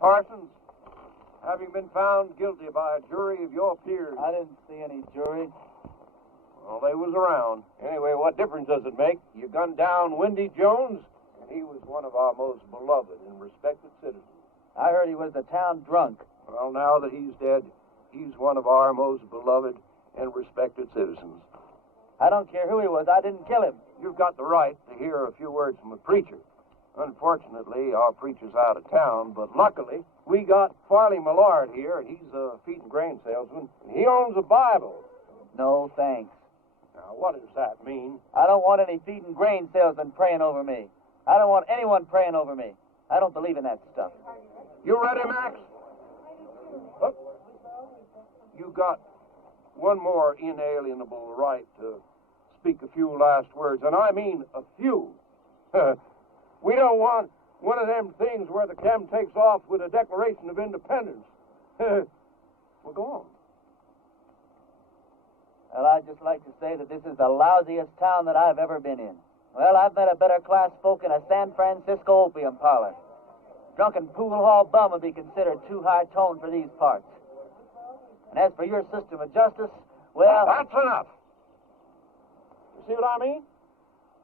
Parsons, having been found guilty by a jury of your peers. I didn't see any jury. Well, they was around. Anyway, what difference does it make? You gunned down Windy Jones, and he was one of our most beloved and respected citizens. I heard he was the town drunk. Well, now that he's dead, he's one of our most beloved and respected citizens. I don't care who he was. I didn't kill him. You've got the right to hear a few words from a preacher. Unfortunately, our preacher's out of town, but luckily, we got Farley Millard here, and he's a feed and grain salesman, and he owns a Bible. No, thanks. Now, what does that mean? I don't want any feed and grain salesmen praying over me. I don't want anyone praying over me. I don't believe in that stuff. You ready, Max? Up. You got one more inalienable right to speak a few last words, and I mean a few. We don't want one of them things where the chem takes off with a Declaration of Independence. Well, go on. Well, I'd just like to say that this is the lousiest town that I've ever been in. Well, I've met a better class folk in a San Francisco opium parlor. Drunken pool hall bum would be considered too high tone for these parts. And as for your system of justice, well... That's enough. You see what I mean?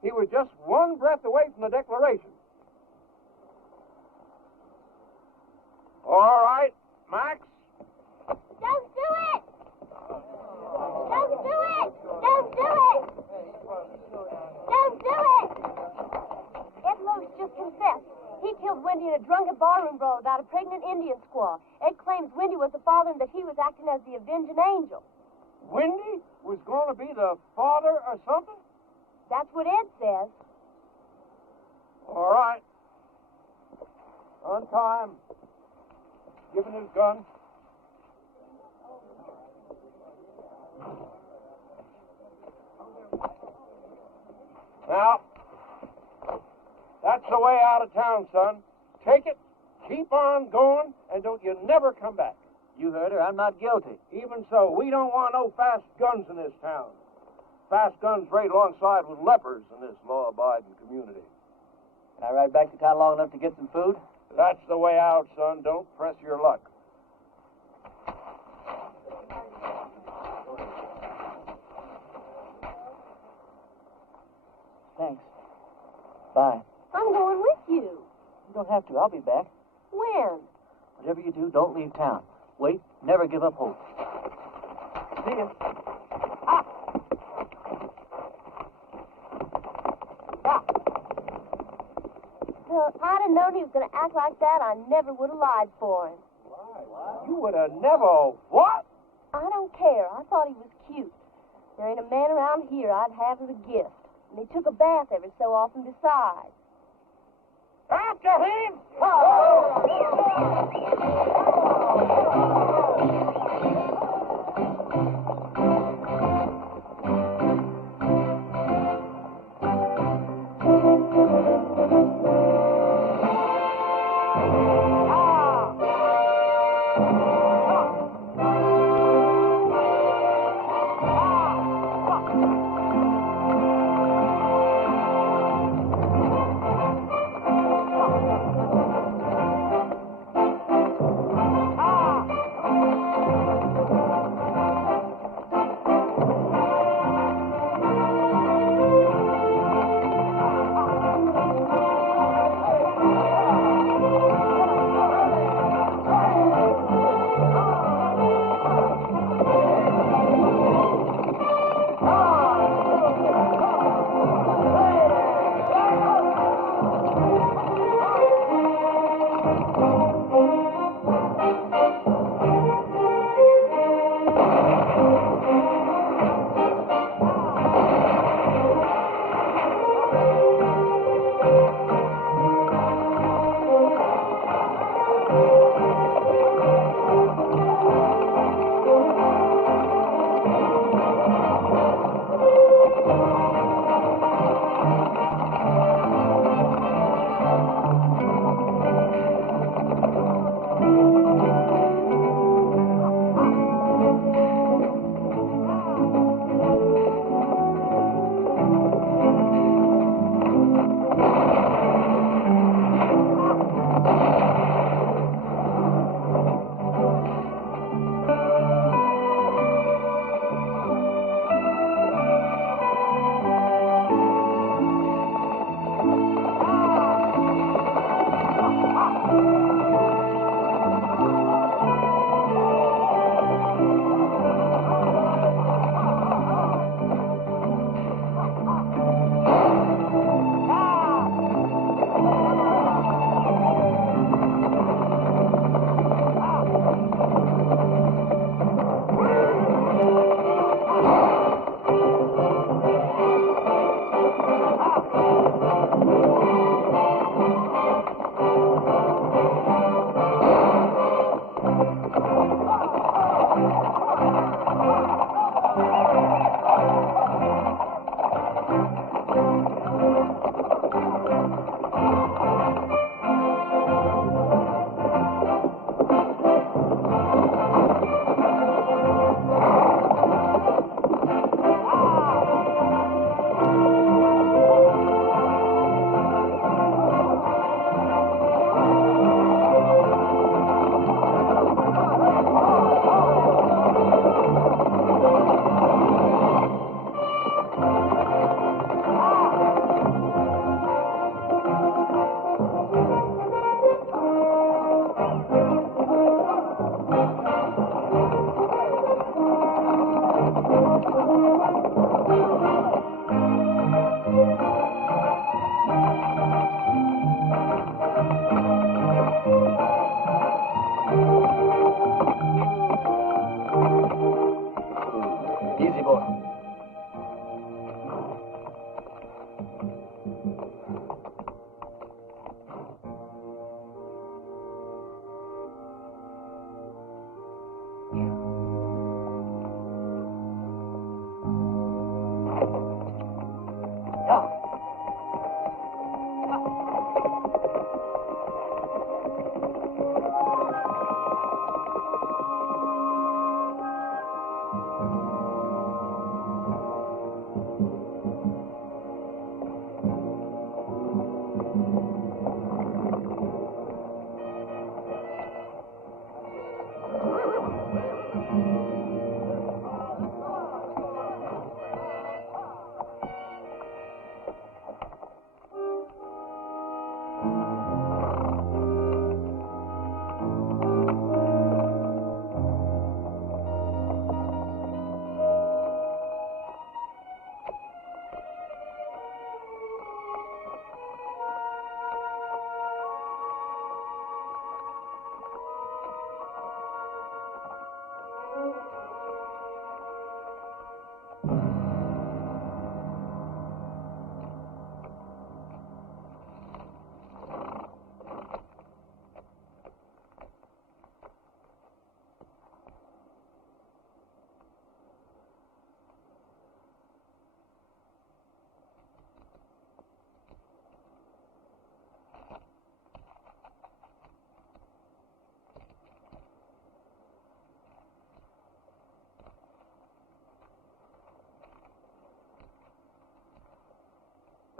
He was just one breath away from the Declaration. All right, Max. Don't do it! Don't do it! Don't do it! Don't do it! Ed Lowe's just confessed. He killed Wendy in a drunken barroom brawl about a pregnant Indian squaw. Ed claims Wendy was the father and that he was acting as the avenging angel. Wendy was going to be the father or something? That's what Ed says. All right. Untie him. Give him his gun. Now, that's the way out of town, son. Take it, keep on going, and don't you never come back. You heard her. I'm not guilty. Even so, we don't want no fast guns in this town. Fast guns right alongside with lepers in this law-abiding community. Can I ride back to town long enough to get some food? That's the way out, son. Don't press your luck. Thanks. Bye. I'm going with you. You don't have to. I'll be back. When? Whatever you do, don't leave town. Wait. Never give up hope. See ya. If I'd have known he was going to act like that, I never would have lied for him. Why? You would have never... What? I don't care. I thought he was cute. There ain't a man around here I'd have as a gift. And he took a bath every so often besides. After him!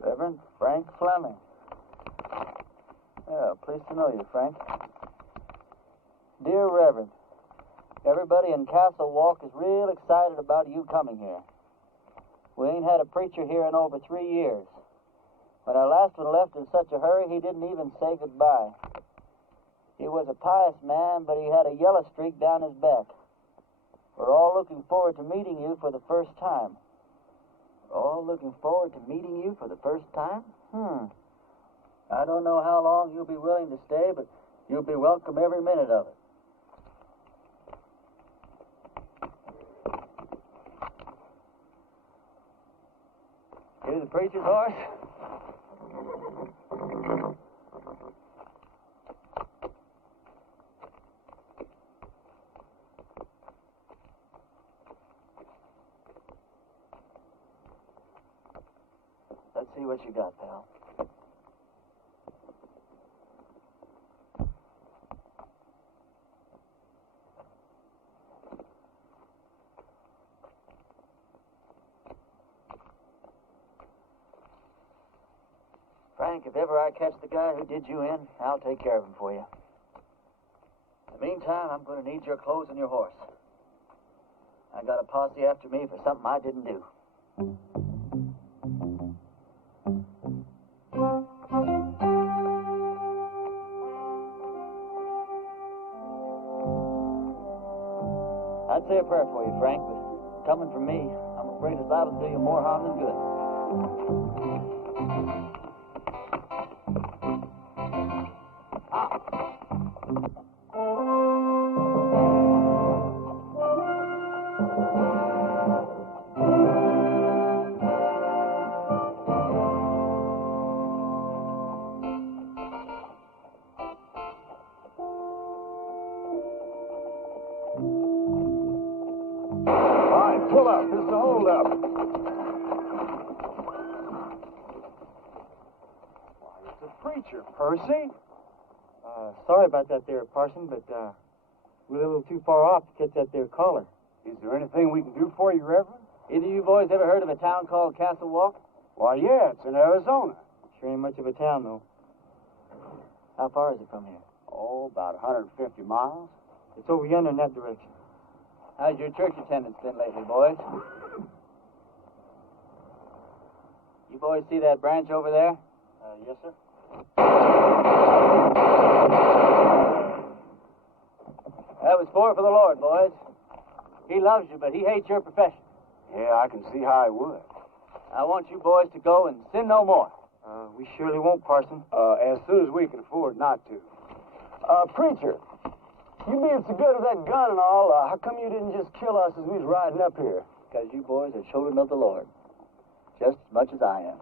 Reverend Frank Fleming. Well, pleased to know you, Frank. Dear Reverend, everybody in Castle Walk is real excited about you coming here. We ain't had a preacher here in over 3 years. When our last one left in such a hurry, he didn't even say goodbye. He was a pious man, but he had a yellow streak down his back. We're all looking forward to meeting you for the first time. We're all looking forward to meeting you for the first time? I don't know how long you'll be willing to stay, but you'll be welcome every minute of it. Here's the preacher's horse. Let's see what you got, pal. Frank, if ever I catch the guy who did you in, I'll take care of him for you. In the meantime, I'm going to need your clothes and your horse. I got a posse after me for something I didn't do. I'd say a prayer for you, Frank, but coming from me, I'm afraid it's liable to do you more harm than good. Pull up. This is a hold-up. Why, it's a preacher, Percy. Sorry about that there, Parson, but we're a little too far off to catch that there caller. Is there anything we can do for you, Reverend? Either of you boys ever heard of a town called Castle Walk? Why, yeah, it's in Arizona. Sure ain't much of a town, though. How far is it from here? Oh, about 150 miles. It's over yonder in that direction. How's your church attendance been lately, boys? You boys see that branch over there? Yes, sir. That was for the Lord, boys. He loves you, but he hates your profession. Yeah, I can see how he would. I want you boys to go and sin no more. We surely won't, Parson. As soon as we can afford not to. Preacher, you being so good with that gun and all, how come you didn't just kill us as we was riding up here? Because you boys are children of the Lord, just as much as I am.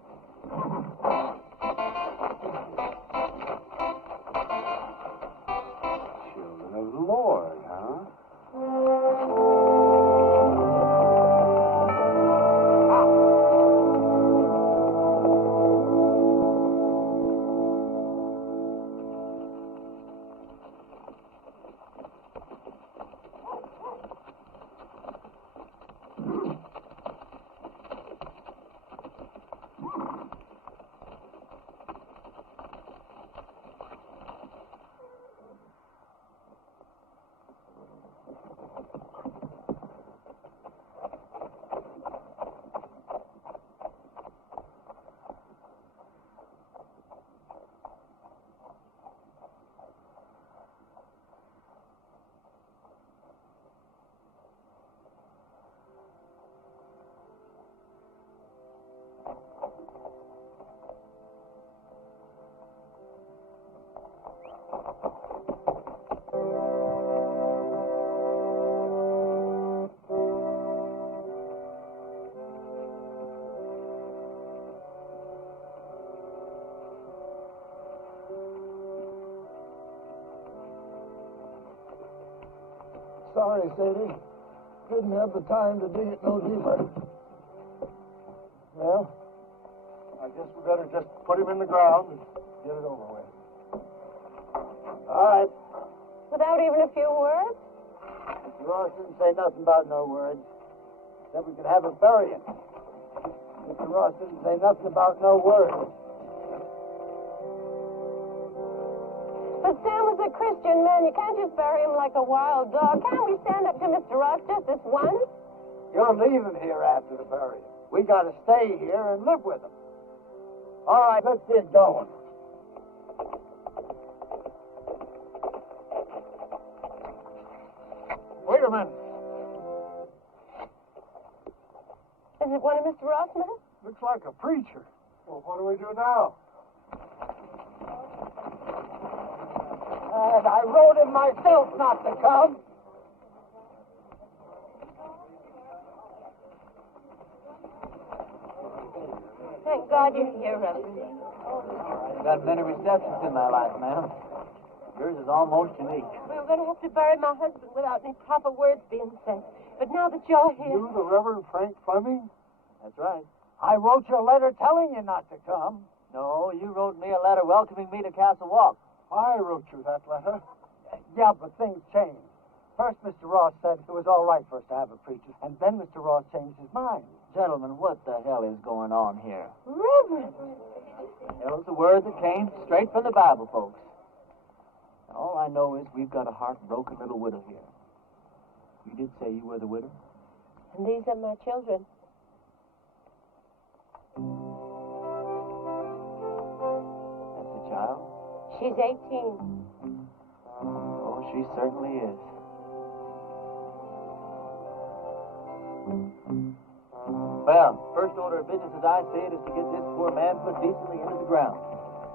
Children of the Lord, huh? Sorry, Sadie. Didn't have the time to dig it no deeper. Well, I guess we better just put him in the ground and get it over with. All right. Without even a few words? Mr. Ross didn't say nothing about no words. Said we could have a burying. Mr. Ross didn't say nothing about no words. But Sam was a Christian man. You can't just bury him like a wild dog. Can't we stand up to Mr. Ross just this once? You're leaving here after the burial. We got to stay here and live with him. All right, let's get going. Wait a minute. Is it one of Mr. Ross' men? Looks like a preacher. Well, what do we do now? And I wrote him myself not to come. Thank God you're here, Reverend. I've got many receptions in my life, ma'am. Yours is almost unique. We were going to have to bury my husband without any proper words being said. But now that you're here... You, the Reverend Frank Fleming? That's right. I wrote you a letter telling you not to come. No, you wrote me a letter welcoming me to Castle Walk. I wrote you that letter. Yeah, but things changed. First, Mr. Ross said it was all right for us to have a preacher, and then Mr. Ross changed his mind. Gentlemen, what the hell is going on here? Reverend! Hell is a word that came straight from the Bible, folks. All I know is we've got a heartbroken little widow here. You did say you were the widow? And these are my children. That's a child? She's 18. Oh, she certainly is. Well, first order of business as I see it is to get this poor man put decently into the ground.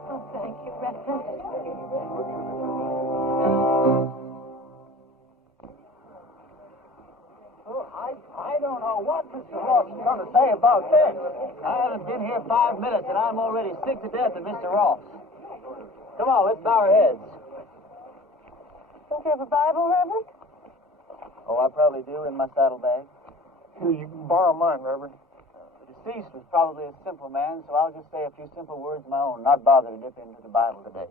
Oh, thank you, Reverend. Oh, I don't know what Mr. Ross is going to say about this. I haven't been here 5 minutes, and I'm already sick to death of Mr. Ross. Come on, let's bow our heads. Don't you have a Bible, Reverend? Oh, I probably do in my saddlebag. Here, you can borrow mine, Reverend. The deceased was probably a simple man, so I'll just say a few simple words of my own, not bother to dip into the Bible today.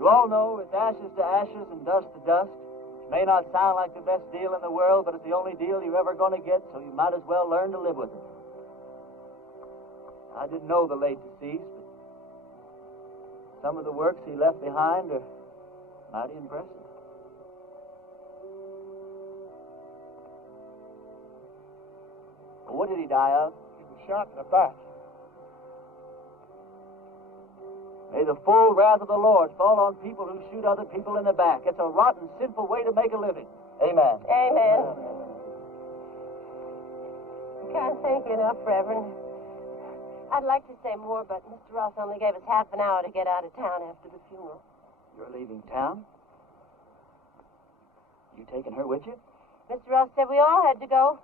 You all know it's ashes to ashes and dust to dust. It may not sound like the best deal in the world, but it's the only deal you're ever going to get, so you might as well learn to live with it. I didn't know the late deceased, but some of the works he left behind are mighty impressive. Well, what did he die of? He was shot in the back. May the full wrath of the Lord fall on people who shoot other people in the back. It's a rotten, sinful way to make a living. Amen. Amen. Can't thank you enough, Reverend. I'd like to say more, but Mr. Ross only gave us half an hour to get out of town after the funeral. You're leaving town? You taking her with you? Mr. Ross said we all had to go.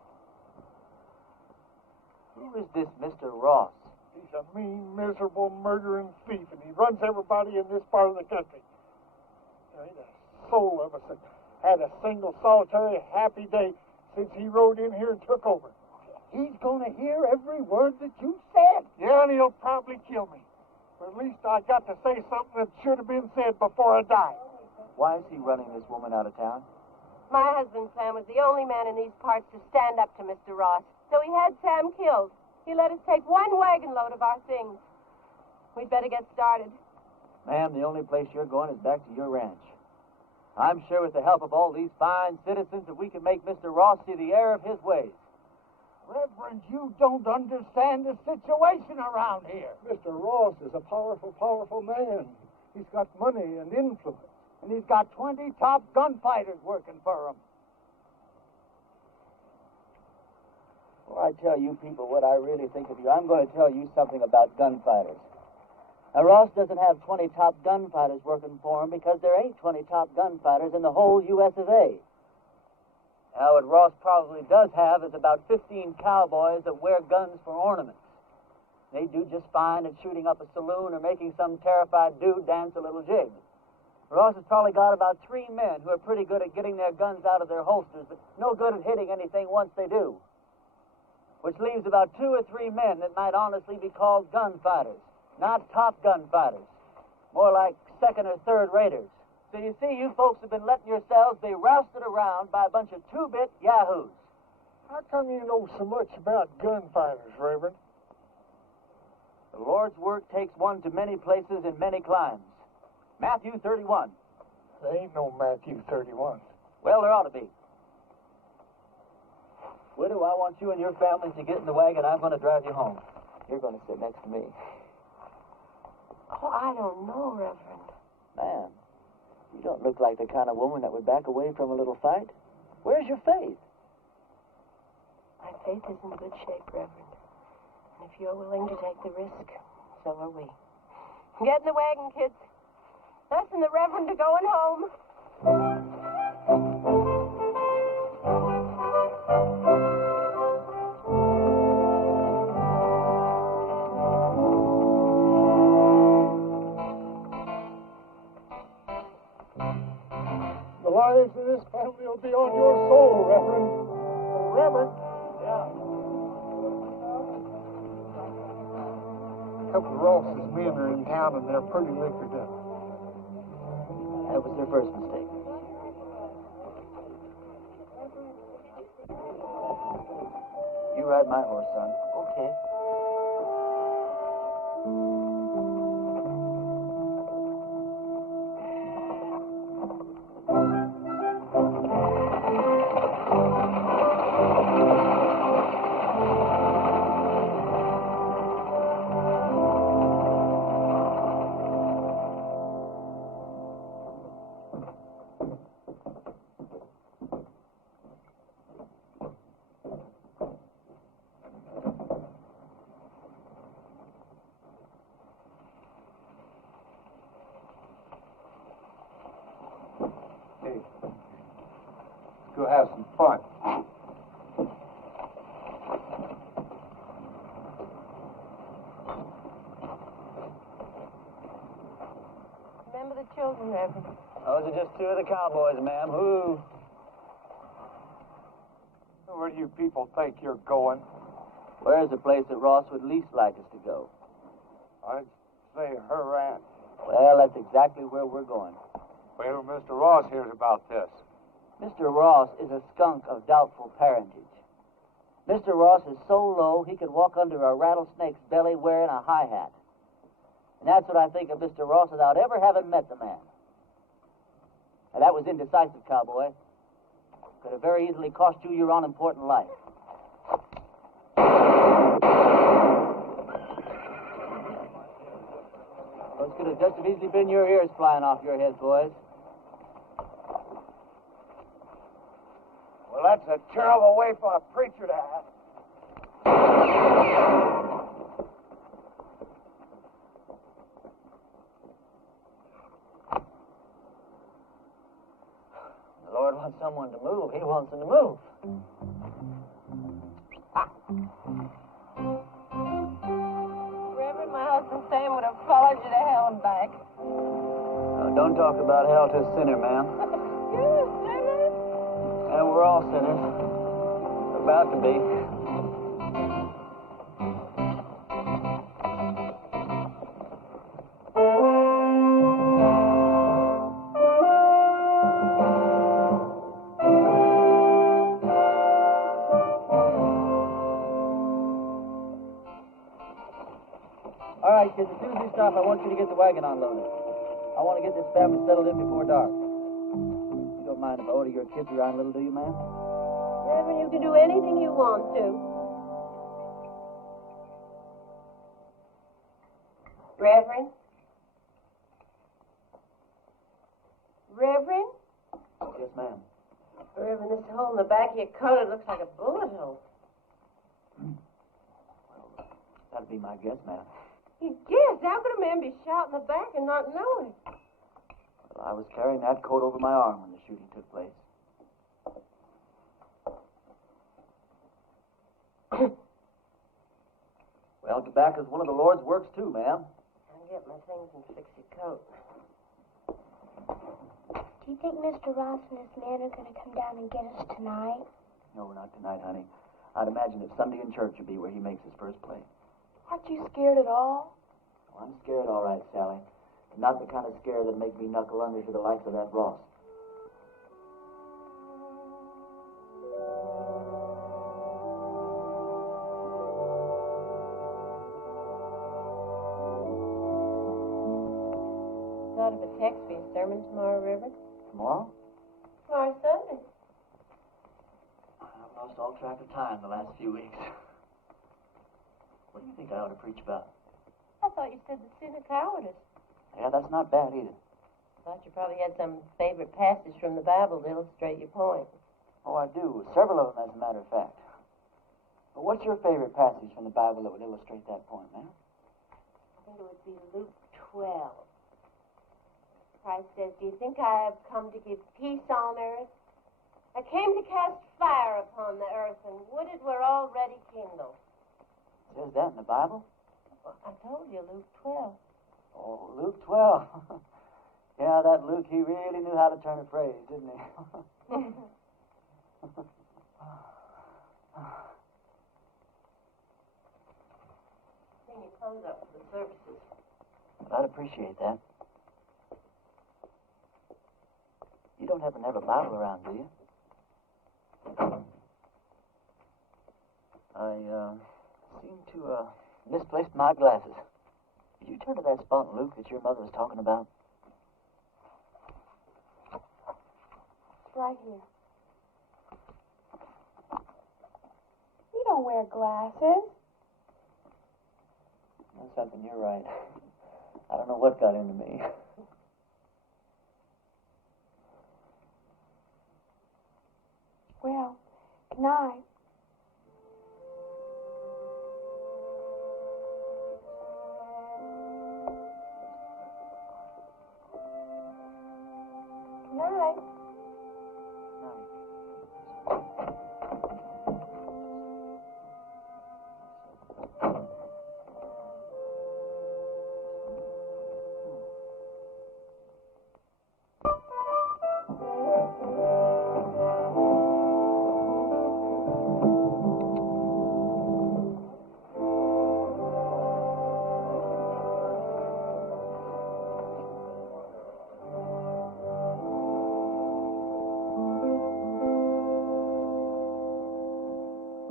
Who is this Mr. Ross? He's a mean, miserable, murdering thief, and he runs everybody in this part of the country. There ain't a soul of us that had a single, solitary, happy day since he rode in here and took over. He's going to hear every word that you said. Yeah, and he'll probably kill me. But at least I got to say something that should have been said before I died. Why is he running this woman out of town? My husband, Sam, was the only man in these parts to stand up to Mr. Ross. So he had Sam killed. He let us take one wagon load of our things. We'd better get started. Ma'am, the only place you're going is back to your ranch. I'm sure with the help of all these fine citizens that we can make Mr. Ross see the error of his ways. Reverend, you don't understand the situation around here. Mr. Ross is a powerful, powerful man. He's got money and influence. And he's got 20 top gunfighters working for him. Before I tell you people what I really think of you, I'm going to tell you something about gunfighters. Now, Ross doesn't have 20 top gunfighters working for him because there ain't 20 top gunfighters in the whole U.S. of A. Now, what Ross probably does have is about 15 cowboys that wear guns for ornaments. They do just fine at shooting up a saloon or making some terrified dude dance a little jig. Ross has probably got about 3 men who are pretty good at getting their guns out of their holsters, but no good at hitting anything once they do. Which leaves about 2 or 3 men that might honestly be called gunfighters. Not top gunfighters. More like second or third raters. So you see, you folks have been letting yourselves be rousted around by a bunch of two-bit yahoos. How come you know so much about gunfighters, Reverend? The Lord's work takes one to many places in many climes. Matthew 31. There ain't no Matthew 31. Well, there ought to be. Widow, I want you and your family to get in the wagon. I'm going to drive you home. You're going to sit next to me. Oh, I don't know, Reverend. Man, you don't look like the kind of woman that would back away from a little fight. Where's your faith? My faith is in good shape, Reverend. And if you're willing to take the risk, so are we. Get in the wagon, kids. Us and the Reverend are going home. The lives of this family will be on your soul, Reverend. Oh, Reverend. Yeah. A couple of Ross's men are in town and they're pretty liquored up. That was their first mistake. You ride my horse, son. Okay. Go have some fun. Remember the children, Reverend. Those are just two of the cowboys, ma'am. Who? Where do you people think you're going? Where's the place that Ross would least like us to go? I'd say her ranch. Well, that's exactly where we're going. Wait till Mr. Ross hears about this. Mr. Ross is a skunk of doubtful parentage. Mr. Ross is so low he could walk under a rattlesnake's belly wearing a high hat. And that's what I think of Mr. Ross without ever having met the man. Now, that was indecisive, cowboy. Could have very easily cost you your unimportant life. Those could have just as easily been your ears flying off your head, boys. Well, that's a terrible way for a preacher to have. The Lord wants someone to move. He wants them to move. Reverend, my husband Sam would have followed you to hell and back. Oh, don't talk about hell to a sinner, ma'am. You're a sinner? Yeah, we're all sinners. We're about to be. All right, kids, as soon as we stop, I want you to get the wagon unloaded. I want to get this family settled in before dark. You don't mind if I order your kids around a little, do you, ma'am? Reverend, you can do anything you want to. Reverend? Reverend? Yes, ma'am. Reverend, this hole in the back of your coat, it looks like a bullet hole. Well, that'd be my guess, ma'am. You guess? How could a man be shot in the back and not know it? Well, I was carrying that coat over my arm when the shooting took place. Well, tobacco's one of the Lord's works, too, ma'am. I'll get my things and fix your coat. Do you think Mr. Ross and his men are going to come down and get us tonight? No, not tonight, honey. I'd imagine that Sunday in church would be where he makes his first play. Aren't you scared at all? Oh, I'm scared, all right, Sally. But not the kind of scare that'd make me knuckle under to the likes of that Ross. lot of a text for your sermon tomorrow, River? Tomorrow? Tomorrow's Sunday. I've lost all track of time the last few weeks. What do you think I ought to preach about? I thought you said the sin of cowardice. Yeah, that's not bad either. Thought you probably had some favorite passage from the Bible to illustrate your point. Oh, I do. Several of them, as a matter of fact. But what's your favorite passage from the Bible that would illustrate that point, man? I think it would be Luke 12. Christ says, "Do you think I have come to give peace on earth? I came to cast fire upon the earth, and would it were already kindled." It says that in the Bible? Well, I told you, Luke 12. Oh, Luke 12. Yeah, that Luke, he really knew how to turn a phrase, didn't he? Bring your clothes up for the services. I'd appreciate that. You don't happen to have a Bible around, do you? I seem to misplaced my glasses. Could you turn to that spot in Luke that your mother was talking about? It's right here. You don't wear glasses. That's something, you're right. I don't know what got into me. Well, good night. Good night.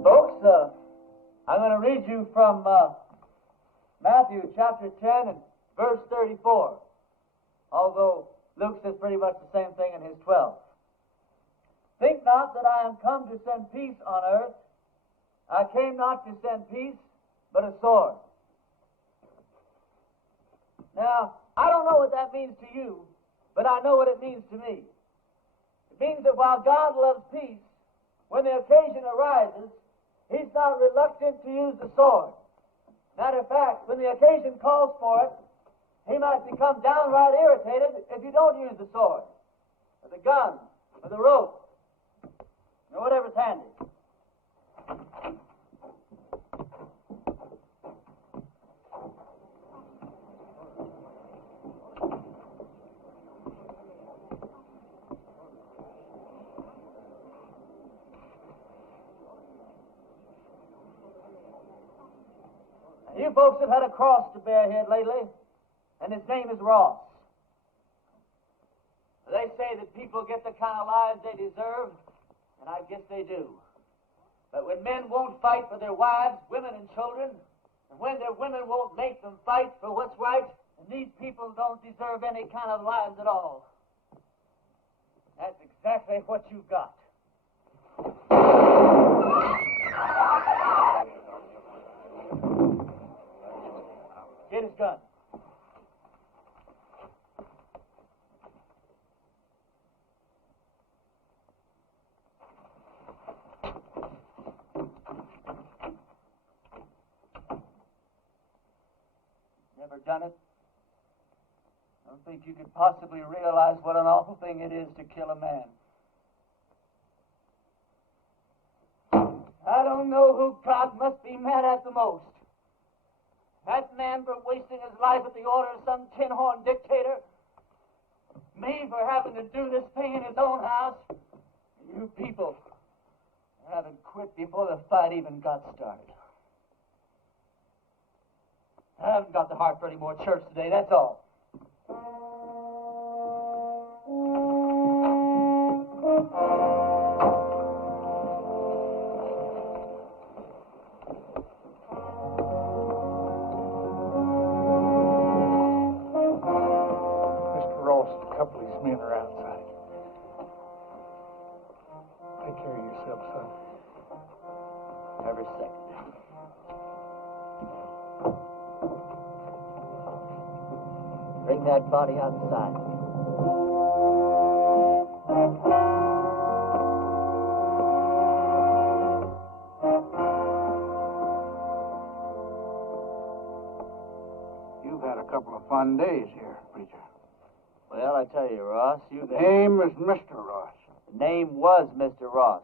Folks, I'm going to read you from Matthew chapter 10 and verse 34, although Luke says pretty much the same thing in his 12. Think not that I am come to send peace on earth. I came not to send peace, but a sword. Now, I don't know what that means to you, but I know what it means to me. It means that while God loves peace, when the occasion arises, He's not reluctant to use the sword. Matter of fact, when the occasion calls for it, He might become downright irritated if you don't use the sword, or the gun, or the rope, or whatever's handy. You folks have had a cross to bear here lately, and his name is Ross. They say that people get the kind of lives they deserve, and I guess they do. But when men won't fight for their wives, women, and children, and when their women won't make them fight for what's right, then these people don't deserve any kind of lives at all. That's exactly what you've got. Get his gun. Never done it? I don't think you could possibly realize what an awful thing it is to kill a man. I don't know who God must be mad at the most. That man for wasting his life at the order of some tin-horn dictator. Me for having to do this thing in his own house. You people haven't quit before the fight even got started. I haven't got the heart for any more church today, that's all. up, son. Every second. Bring that body outside. You've had a couple of fun days here, preacher. Well, I tell you, Ross, The name is Mr. Ross. The name was Mr. Ross.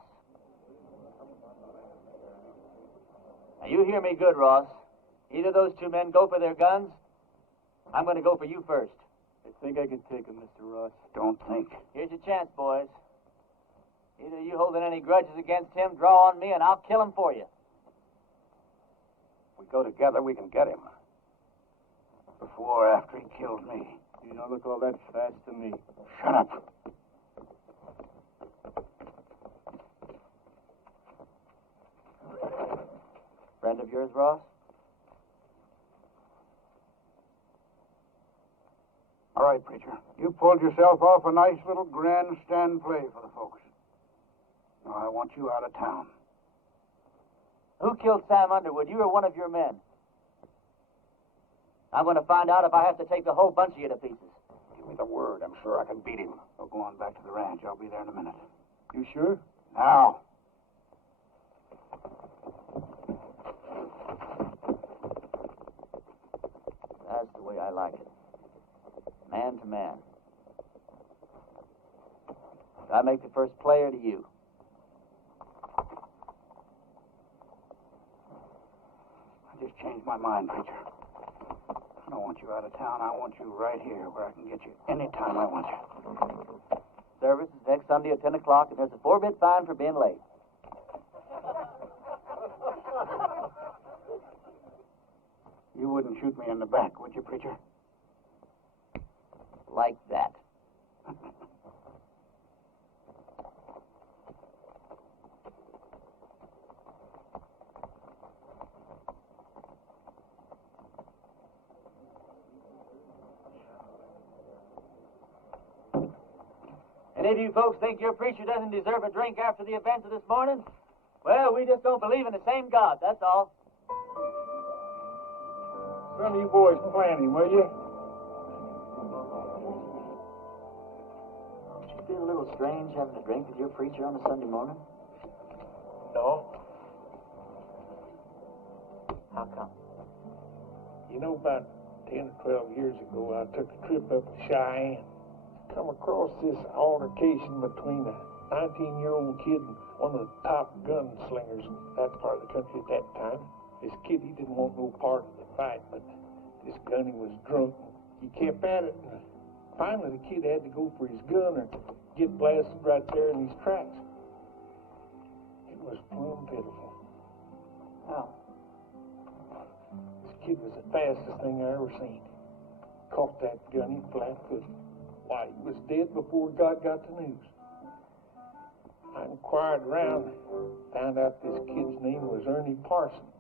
Now, you hear me good, Ross. Either of those two men go for their guns. I'm going to go for you first. I think I can take him, Mr. Ross. Don't think. Here's your chance, boys. Either you holding any grudges against him, draw on me, and I'll kill him for you. If we go together, we can get him. Before or after he kills me. You don't look all that fast to me. Shut up. Friend of yours, Ross? All right, preacher. You pulled yourself off a nice little grandstand play for the folks. Now I want you out of town. Who killed Sam Underwood, you or one of your men? I'm going to find out if I have to take the whole bunch of you to pieces. Give me the word. I'm sure I can beat him. We'll go on back to the ranch. I'll be there in a minute. You sure? Now. That's the way I like it. Man to man. Do I make the first play or do you? I just changed my mind, preacher. I don't want you out of town. I want you right here where I can get you anytime I want you. Service is next Sunday at 10 o'clock, and there's a 4-bit fine for being late. You wouldn't shoot me in the back, would you, preacher? Like that. Any of you folks think your preacher doesn't deserve a drink after the events of this morning? Well, we just don't believe in the same God, that's all. Some of you boys plan him, will you? Don't you feel a little strange having a drink with your preacher on a Sunday morning? No. How come? You know, about 10 or 12 years ago, I took a trip up to Cheyenne. Come across this altercation between a 19-year-old kid and one of the top gunslingers in that part of the country at that time. This kid, he didn't want no part of the fight, but this gunny was drunk. He kept at it, and finally the kid had to go for his gun or get blasted right there in his tracks. It was plumb pitiful. How? This kid was the fastest thing I ever seen. Caught that gunny flat-footed. Why, he was dead before God got the news. I inquired around, found out this kid's name was Ernie Parsons.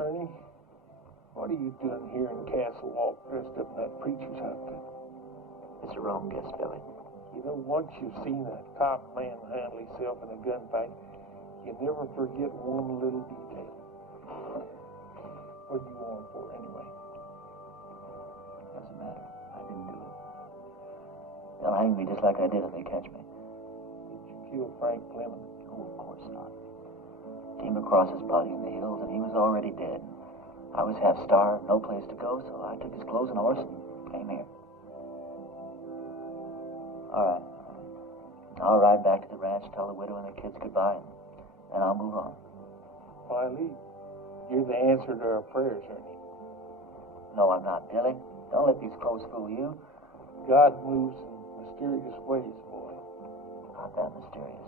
Ernie, what are you doing here in Castle Walk dressed up in that preacher's outfit? It's a wrong guess, Billy. You know, once you've seen a top man handle himself in a gunfight, you never forget one little detail. What are you on for, anyway? Doesn't matter. I didn't do it. They'll hang me just like I did if they catch me. Did you kill Frank Fleming? Oh, of course not. Came across his body in the hills, and he was already dead. I was half starved, no place to go, so I took his clothes and horse and came here. All right. I'll ride back to the ranch, tell the widow and the kids goodbye, and I'll move on. Why leave? You're the answer to our prayers, Ernie. No, I'm not, Billy. Don't let these clothes fool you. God moves in mysterious ways, boy. Not that mysterious.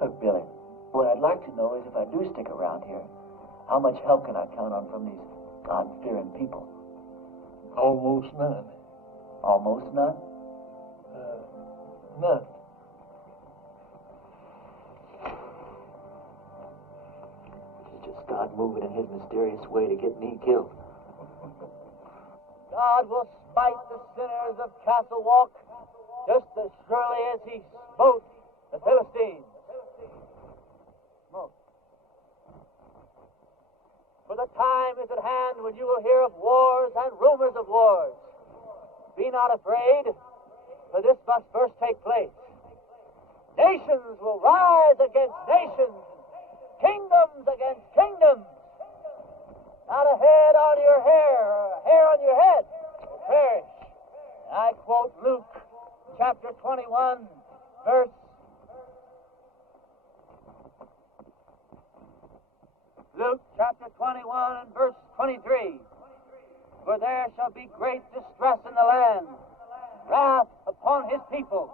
Look, Billy, what I'd like to know is if I do stick around here, how much help can I count on from these God-fearing people? Almost none. Almost none? None. This is just God moving in his mysterious way to get me killed. God will smite the sinners of Castle Walk just as surely as he smote the Philistines. Smote. For the time is at hand when you will hear of wars and rumors of wars. Be not afraid, for this must first take place. Nations will rise against nations, kingdoms against kingdoms. Not a head on your hair, or a hair on your head will perish. I quote Luke chapter 21, verse. Luke chapter 21 and verse 23. For there shall be great distress in the land, wrath upon his people.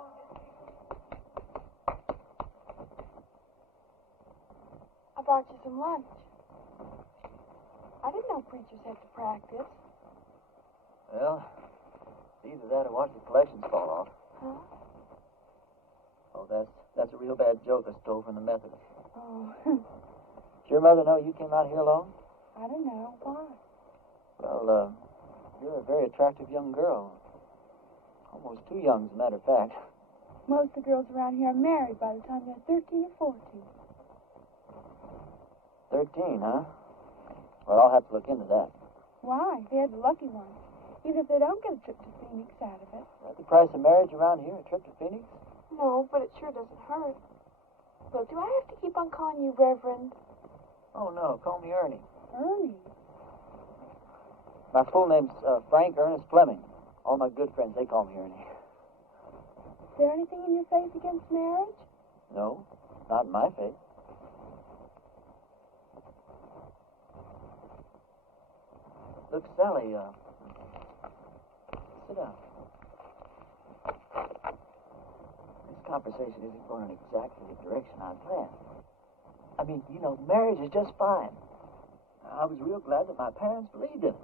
I brought you some lunch. I didn't know preachers had to practice. Well, either that or watch the collections fall off. Huh? Oh, that's a real bad joke I stole from the Methodists. Oh, Does your mother know you came out here alone? I don't know. Why? Well, you're a very attractive young girl. Almost too young, as a matter of fact. Most of the girls around here are married by the time they're 13 or 14. 13, huh? Well, I'll have to look into that. Why? They're the lucky ones. Even if they don't get a trip to Phoenix out of it. Is that the price of marriage around here, a trip to Phoenix? No, but it sure doesn't hurt. Look, do I have to keep on calling you Reverend? Oh, no. Call me Ernie. Ernie? My full name's Frank Ernest Fleming. All my good friends, they call me Ernie. Is there anything in your faith against marriage? No, not in my faith. Look, Sally, sit down. This conversation isn't going in exactly the direction I planned. I mean, you know, marriage is just fine. I was real glad that my parents believed in it.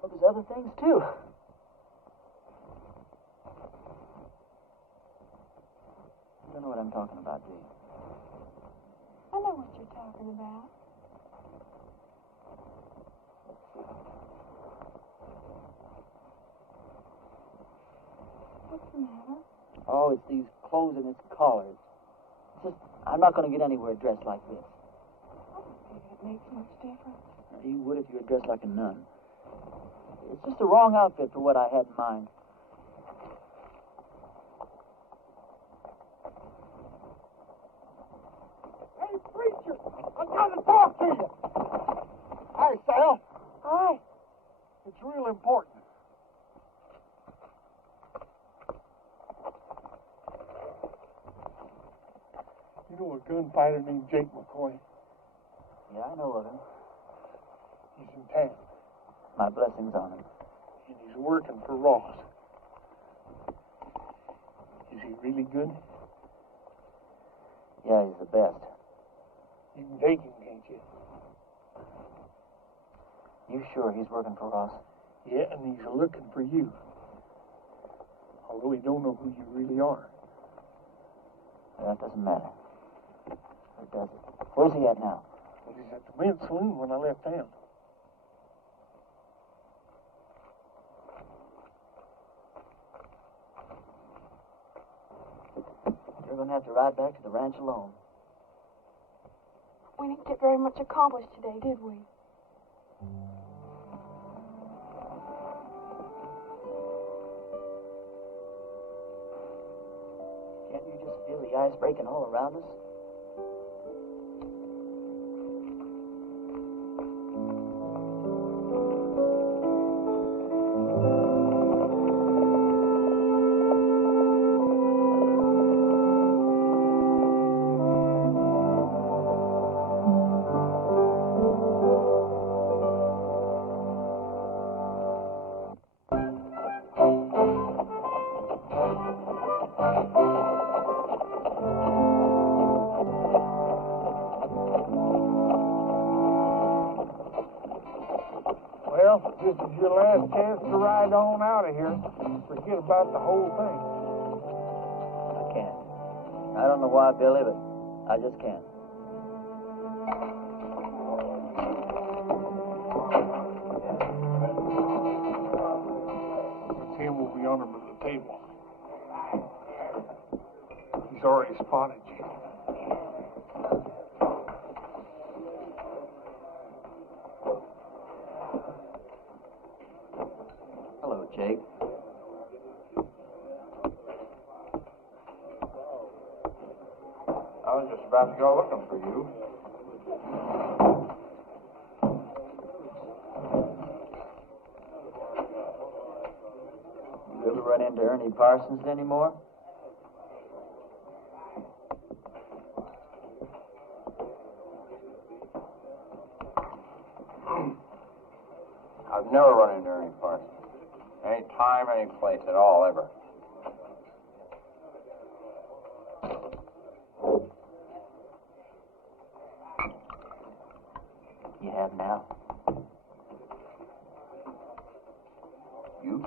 But there's other things, too. You don't know what I'm talking about, do you? I know what you're talking about. What's the matter? Oh, it's these clothes and this collar. It's just, I'm not going to get anywhere dressed like this. I don't think it makes much difference. You would if you were dressed like a nun. It's just the wrong outfit for what I had in mind. Hey, preacher, I've got to talk to you. Hi, Sal. Hi. It's real important. You know a gunfighter named Jake McCoy? Yeah, I know of him. He's in town, My blessings on him. and he's working for Ross. Is he really good? Yeah, he's the best. You can take him, can't you? You sure he's working for Ross? Yeah, and he's looking for you. Although he don't know who you really are. Well, that doesn't matter. Or does it? Where's he at now? Well, he's at the men's saloon when I left town. You're going to have to ride back to the ranch alone. We didn't get very much accomplished today, did we? Can't you just feel the ice breaking all around us? Well, this is your last chance to ride on out of here. Forget about the whole thing. I can't. I don't know why, Billy, but I just can't. Tim will be honored, but table. He's already spotted you. Hello, Jake. I was just about to go looking for you. You ever run into Ernie Parsons anymore? I've never run into Ernie Parsons. Any time, any place at all, ever. You have now. You?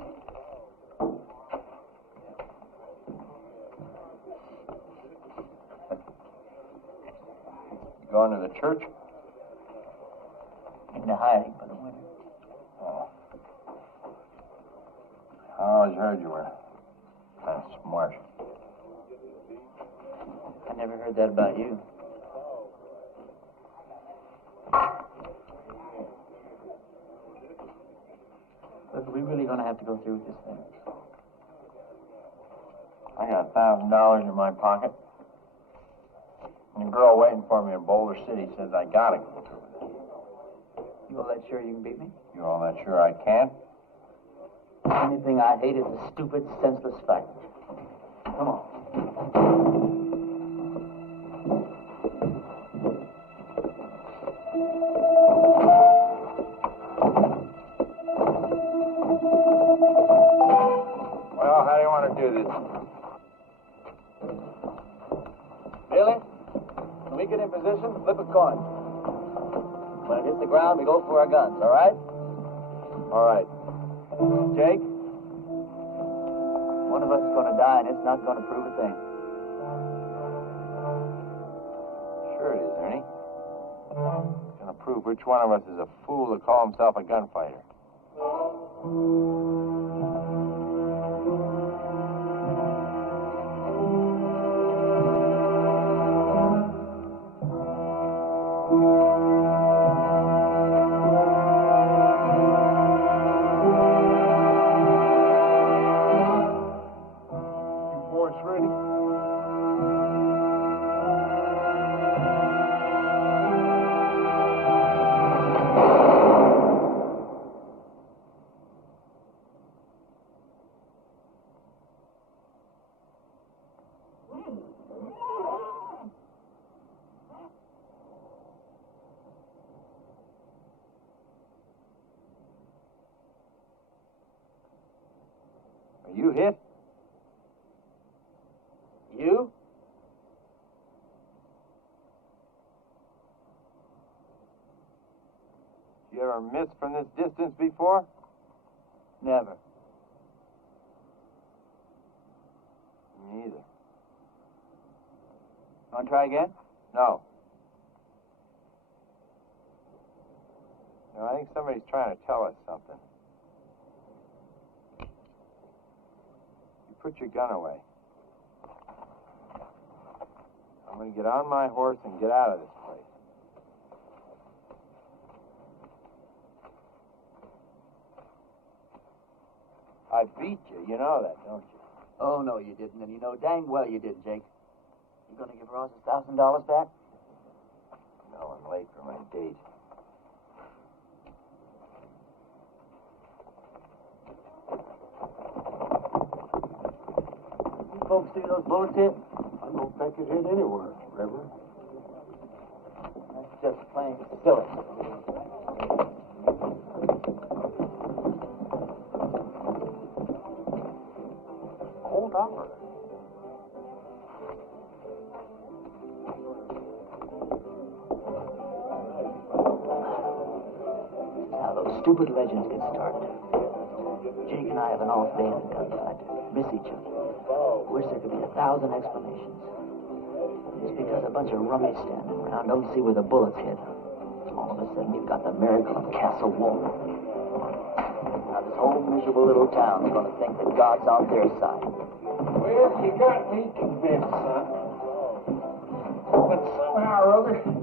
You going to the church? Into hiding for the winter. Oh. I always heard you were kind of smart. I never heard that about you. Look, are we really going to have to go through with this thing? I got $1,000 in my pocket. And the girl waiting for me in Boulder City says I gotta go through with it. You all that sure you can beat me? You all that sure I can? The only thing I hate is a stupid, senseless fight. Come on. Well, how do you want to do this? Billy, when we get in position, flip a coin. When it hits the ground, we go for our guns, all right? All right. Jake, one of us is going to die, and it's not going to prove a thing. Sure it is, Ernie. It's going to prove which one of us is a fool to call himself a gunfighter. Are you hit? You? You ever miss from this distance before? Never. Me either. Want to try again? No. No, I think somebody's trying to tell us something. You put your gun away. I'm going to get on my horse and get out of this place. I beat you. You know that, don't you? Oh, no, you didn't, and you know dang well you did, Jake. You going to give Ross his $1,000 back? No, I'm late for my date. You folks see those bullets hit? I don't think it hit anywhere, Reverend. That's just plain silly. Hold on. Now, those stupid legends get started. Jake and I have an off day in a gunfight. Miss each other. Wish there could be 1,000 explanations. Just because a bunch of rummies standing around don't see where the bullets hit. All of a sudden, you've got the miracle of Castle Wall. Now, this whole miserable little town's going to think that God's on their side. Well, you got me convinced, son. But somehow or other, just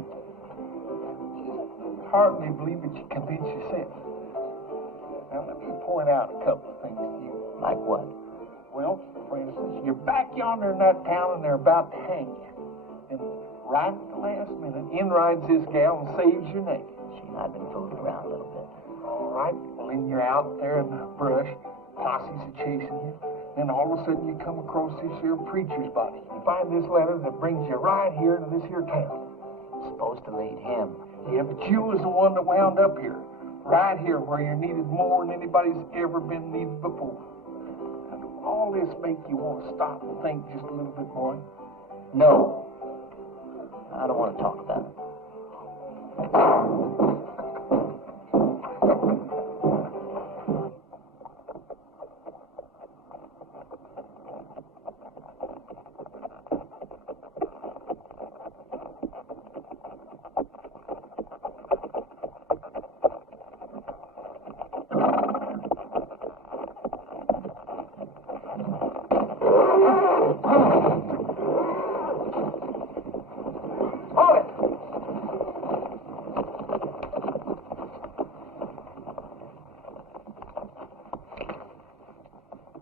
hardly believe that you convince yourself. Now, let me point out a couple of things to you. Like what? Well, for instance, you're back yonder in that town and they're about to hang you. And right at the last minute, in rides this gal and saves your neck. She and I've been fooling around a little bit. All right, well, then you're out there in the brush, posses are chasing you. Then all of a sudden you come across this here preacher's body. You find this letter that brings you right here to this here town. It's supposed to lead him. Yeah, but you was the one that wound up here. Right here where you're needed more than anybody's ever been needed before. Now, do all this make you want to stop and think just a little bit more? No. I don't want to talk about it.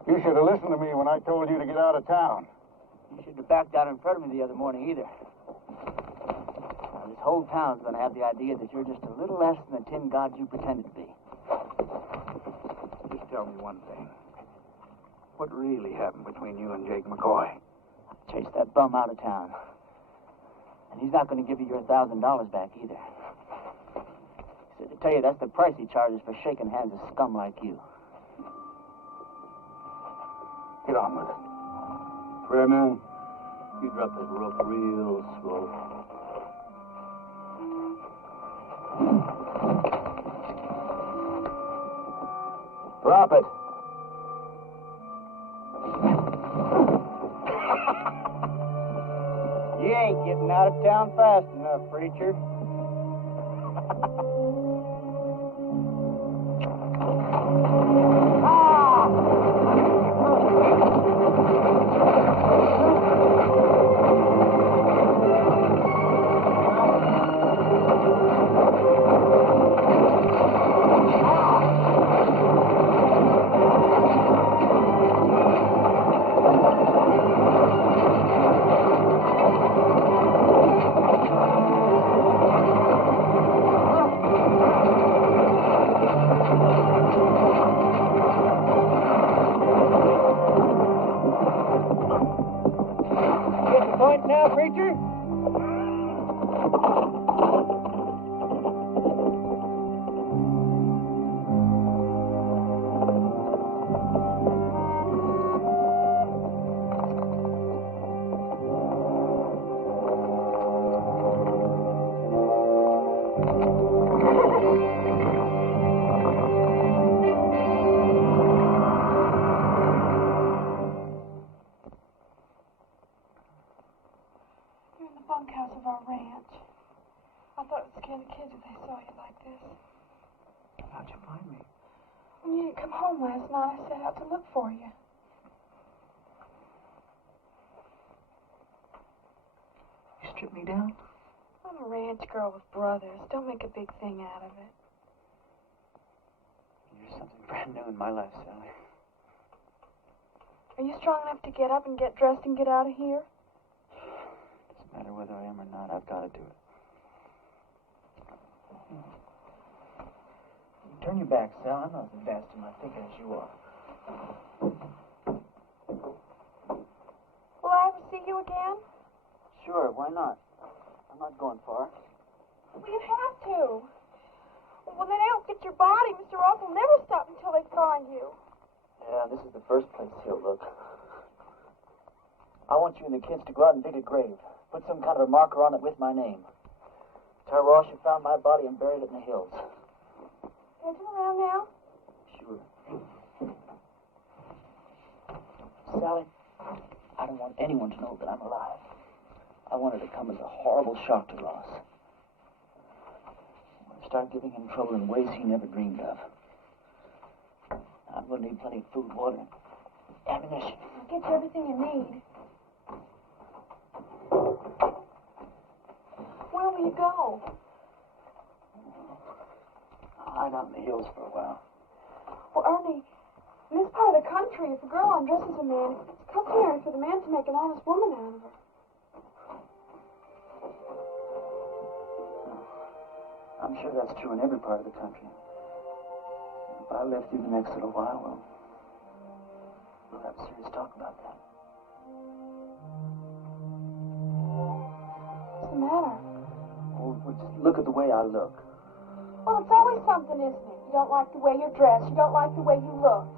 You should have listened to me when I told you to get out of town. You shouldn't have backed out in front of me the other morning either. Now, this whole town's going to have the idea that you're just a little less than the tin god you pretended to be. Just tell me one thing. What really happened between you and Jake McCoy? I chased that bum out of town. And he's not going to give you your $1,000 back either. He said to tell you that's the price he charges for shaking hands with scum like you. Get on with it. Freeman, you drop that rope real slow. Drop it. You ain't getting out of town fast enough, preacher. Now, preacher? Bunkhouse of our ranch. I thought it would scare the kids if they saw you like this. How'd you find me? When you didn't come home last night, I set out to look for you. You stripped me down? I'm a ranch girl with brothers. Don't make a big thing out of it. You're something brand new in my life, Sally. Are you strong enough to get up and get dressed and get out of here? Doesn't matter whether I am or not, I've got to do it. Turn your back, Sal. I'm not as advanced in my thinking as you are. Will I ever see you again? Sure, why not? I'm not going far. Well, you have to. When they don't get your body, Mr. Ross will never stop until they find you. Yeah, this is the first place he'll look. I want you and the kids to go out and dig a grave. Put some kind of a marker on it with my name. Tell Ross you found my body and buried it in the hills. Is it around now? Sure. Sally, I don't want anyone to know that I'm alive. I want it to come as a horrible shock to Ross. I want to start giving him trouble in ways he never dreamed of. We'll need plenty of food, water, ammunition. I'll get you everything you need. Where will you go? I'll hide out in the hills for a while. Well, Ernie, in this part of the country, if a girl undresses a man, it's customary for the man to make an honest woman out of her. I'm sure that's true in every part of the country. If I live through the next little while, well, we'll have a serious talk about that. What's the matter? Oh, well, just look at the way I look. Well, it's always something, isn't it? You don't like the way you're dressed. You don't like the way you look.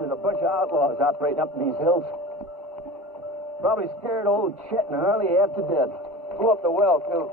There's a bunch of outlaws operating up in these hills. Probably scared old Chet and Harley half to death. Blew up the well, too.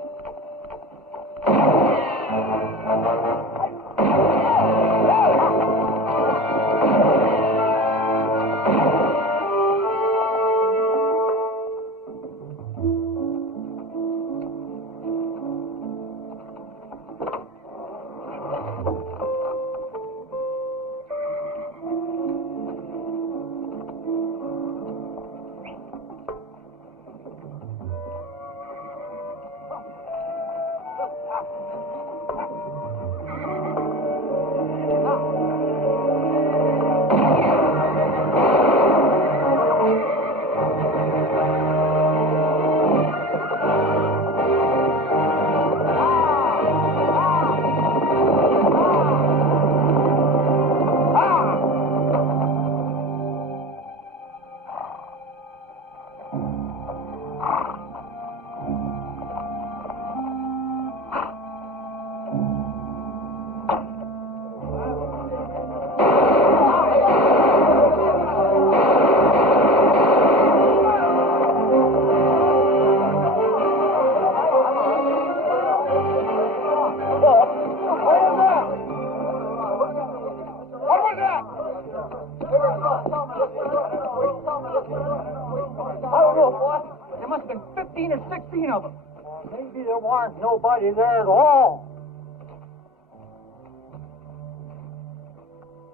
Maybe there weren't nobody there at all.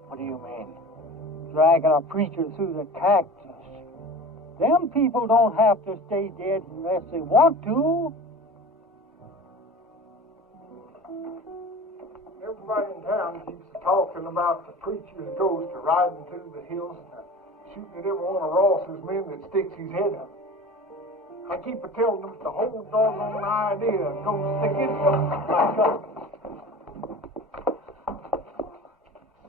What do you mean? Dragging a preacher through the cactus. Them people don't have to stay dead unless they want to. Everybody in town keeps talking about the preacher's ghost riding through the hills and shooting at every one of Ross's men that sticks his head up. I keep telling them it's the whole doggone idea of ghost sticking.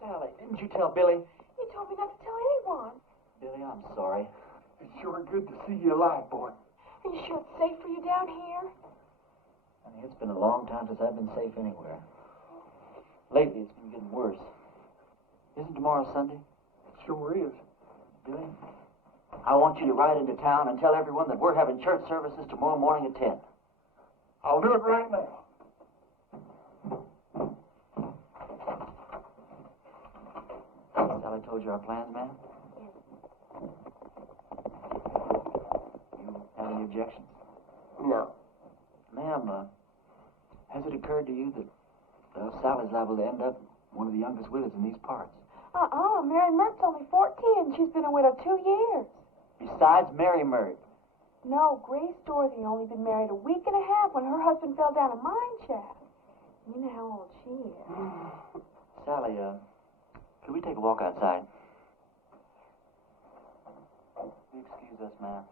Sally, didn't you tell Billy? You told me not to tell anyone. Billy, I'm sorry. It's sure good to see you alive, boy. Are you sure it's safe for you down here? Honey, it's been a long time since I've been safe anywhere. Lately, it's been getting worse. Isn't tomorrow Sunday? Sure is. Billy, I want you to ride into town and tell everyone that we're having church services tomorrow morning at 10. I'll do it right now. Sally told you our plans, ma'am? You have any objections? No. Ma'am, has it occurred to you that Sally's liable to end up one of the youngest widows in these parts? Mary Mert's only 14. She's been a widow 2 years. Besides Mary Mert. No, Grace Dorothy only been married a week and a half when her husband fell down a mine shaft. You know how old she is. Sally, could we take a walk outside? Excuse us, ma'am.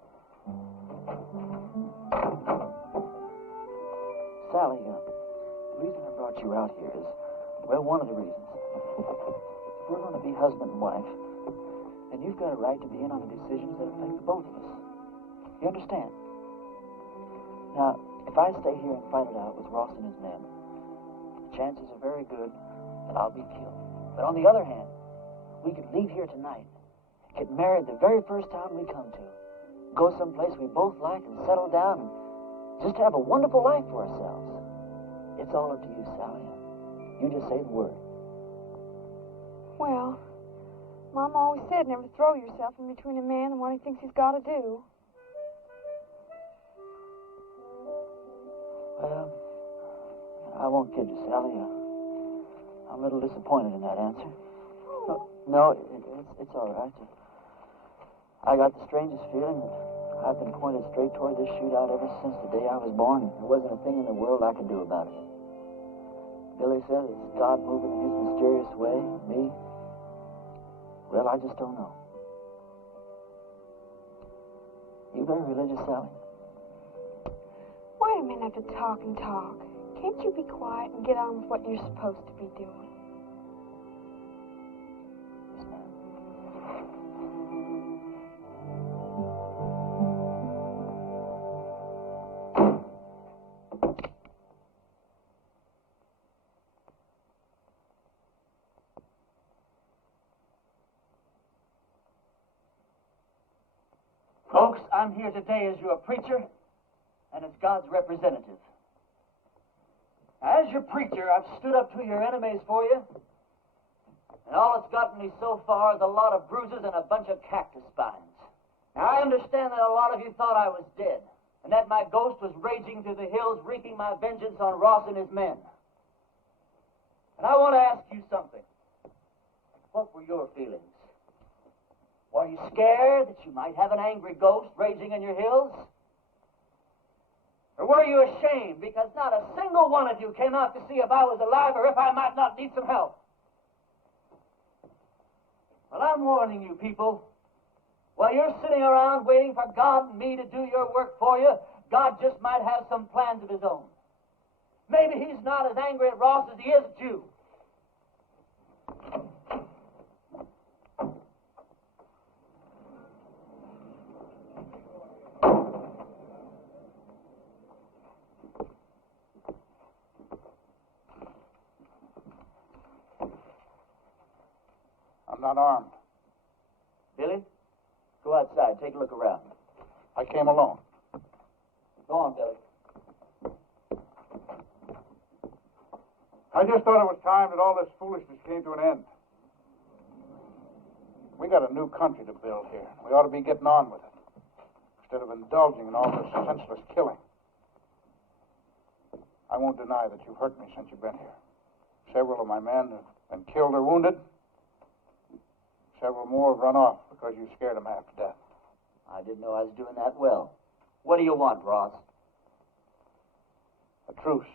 Sally, the reason I brought you out here is, well, one of the reasons. If we're going to be husband and wife, then you've got a right to be in on the decisions that affect the both of us. You understand? Now, if I stay here and fight it out with Ross and his men, the chances are very good that I'll be killed. But on the other hand, we could leave here tonight, get married the very first town we come to, go someplace we both like and settle down and just have a wonderful life for ourselves. It's all up to you, Sally. You just say the word. Well, Mom always said never throw yourself in between a man and what he thinks he's got to do. Well, I won't kid you, Sally. I'm a little disappointed in that answer. No, it's all right. I got the strangest feeling that I've been pointed straight toward this shootout ever since the day I was born. There wasn't a thing in the world I could do about it. Billy says it's God moving in his mysterious way. Me? Well, I just don't know. You very religious, Sally? Wait a minute to talk and talk. Can't you be quiet and get on with what you're supposed to be doing? Yes, ma'am. Folks, I'm here today as your preacher and as God's representative. As your preacher, I've stood up to your enemies for you, and all it's gotten me so far is a lot of bruises and a bunch of cactus spines. Now, I understand that a lot of you thought I was dead, and that my ghost was raging through the hills, wreaking my vengeance on Ross and his men. And I want to ask you something. What were your feelings? Were you scared that you might have an angry ghost raging in your hills? Or were you ashamed because not a single one of you came out to see if I was alive or if I might not need some help? Well, I'm warning you people. While you're sitting around waiting for God and me to do your work for you, God just might have some plans of his own. Maybe he's not as angry at Ross as he is at you. I'm not armed. Billy, go outside. Take a look around. I came alone. Go on, Billy. I just thought it was time that all this foolishness came to an end. We got a new country to build here. We ought to be getting on with it, instead of indulging in all this senseless killing. I won't deny that you've hurt me since you've been here. Several of my men have been killed or wounded. Several more have run off because you scared them half to death. I didn't know I was doing that well. What do you want, Ross? A truce.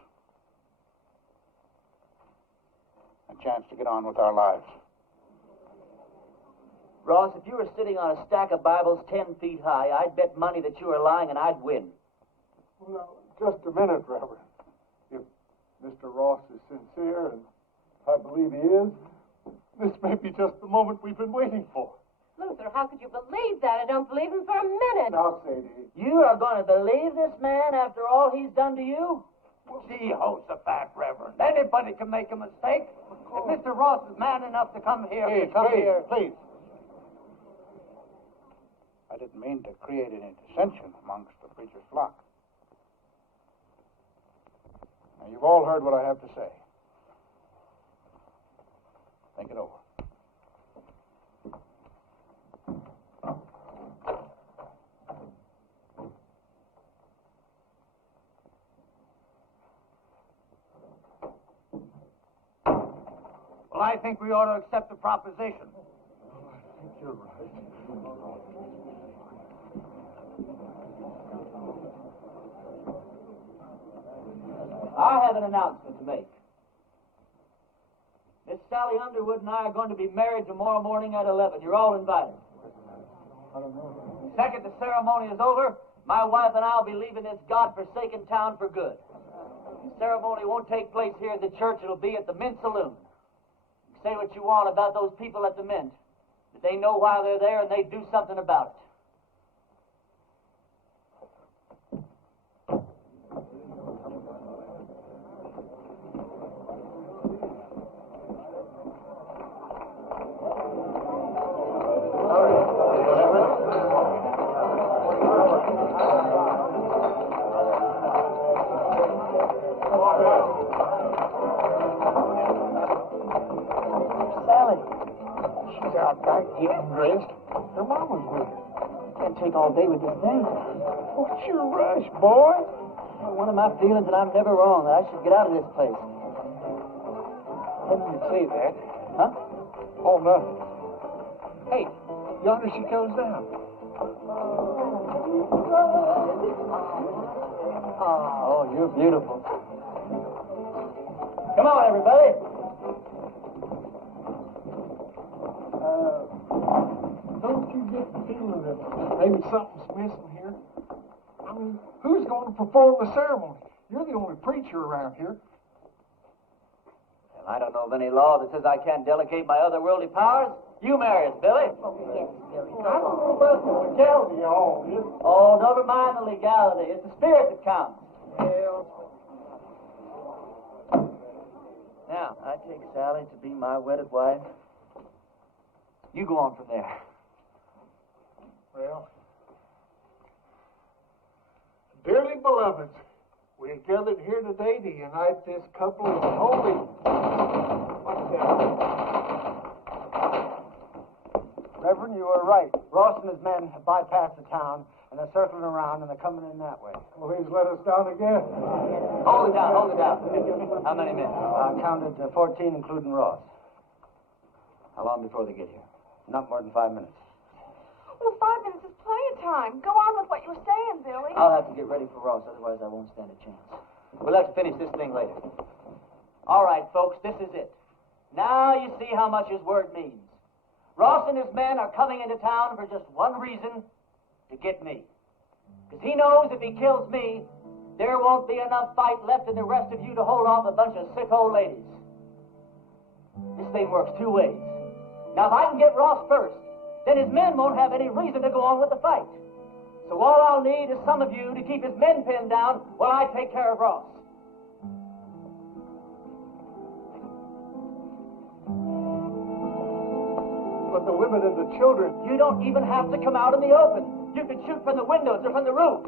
A chance to get on with our lives. Ross, if you were sitting on a stack of Bibles 10 feet high, I'd bet money that you were lying and I'd win. Well, now, just a minute, Reverend. If Mr. Ross is sincere, and I believe he is, this may be just the moment we've been waiting for. Luther, how could you believe that? I don't believe him for a minute. Now, Sadie. You are going to believe this man after all he's done to you? Jehoshaphat, Reverend. Anybody can make a mistake. If Mr. Ross is man enough to come here, please. I didn't mean to create any dissension amongst the preacher's flock. Now, you've all heard what I have to say. Think it over. Well, I think we ought to accept the proposition. I think you're right. I have an announcement to make. Miss Sally Underwood and I are going to be married tomorrow morning at 11. You're all invited. The second the ceremony is over, my wife and I will be leaving this God-forsaken town for good. The ceremony won't take place here at the church. It'll be at the Mint Saloon. Say what you want about those people at the Mint, but they know why they're there and they do something about it. She's out back getting dressed. Her mama's with her. Can't take all day with this thing. What's your rush, boy? Well, one of my feelings, and I'm never wrong, that I should get out of this place. When did you say that? Huh? Oh, nothing. Hey, yonder she goes down. Oh, you're beautiful. Come on, everybody. Don't you get the feeling that maybe something's missing here? I mean, who's going to perform the ceremony? You're the only preacher around here. Well, I don't know of any law that says I can't delegate my otherworldly powers. You marry us, Billy. Oh, yes, Billy. I don't know about the legality of all this. Oh, never mind the legality. It's the spirit that counts. Well, Now, I take Sally to be my wedded wife. You go on from there. well. Dearly beloveds, we are gathered here today to unite this couple in holy. What's that? Reverend, you were right. Ross and his men have bypassed the town, and they're circling around, and they're coming in that way. Well, he's let us down again. Hold it down, hold it down. How many men? I counted 14, including Ross. How long before they get here? Not more than 5 minutes. Well, 5 minutes is plenty of time. Go on with what you were saying, Billy. I'll have to get ready for Ross, otherwise I won't stand a chance. We'll have to finish this thing later. All right, folks, this is it. Now you see how much his word means. Ross and his men are coming into town for just one reason, to get me. Because he knows if he kills me, there won't be enough fight left in the rest of you to hold off a bunch of sick old ladies. This thing works two ways. Now, if I can get Ross first, then his men won't have any reason to go on with the fight. So all I'll need is some of you to keep his men pinned down while I take care of Ross. But the women and the children. You don't even have to come out in the open. You can shoot from the windows or from the roofs.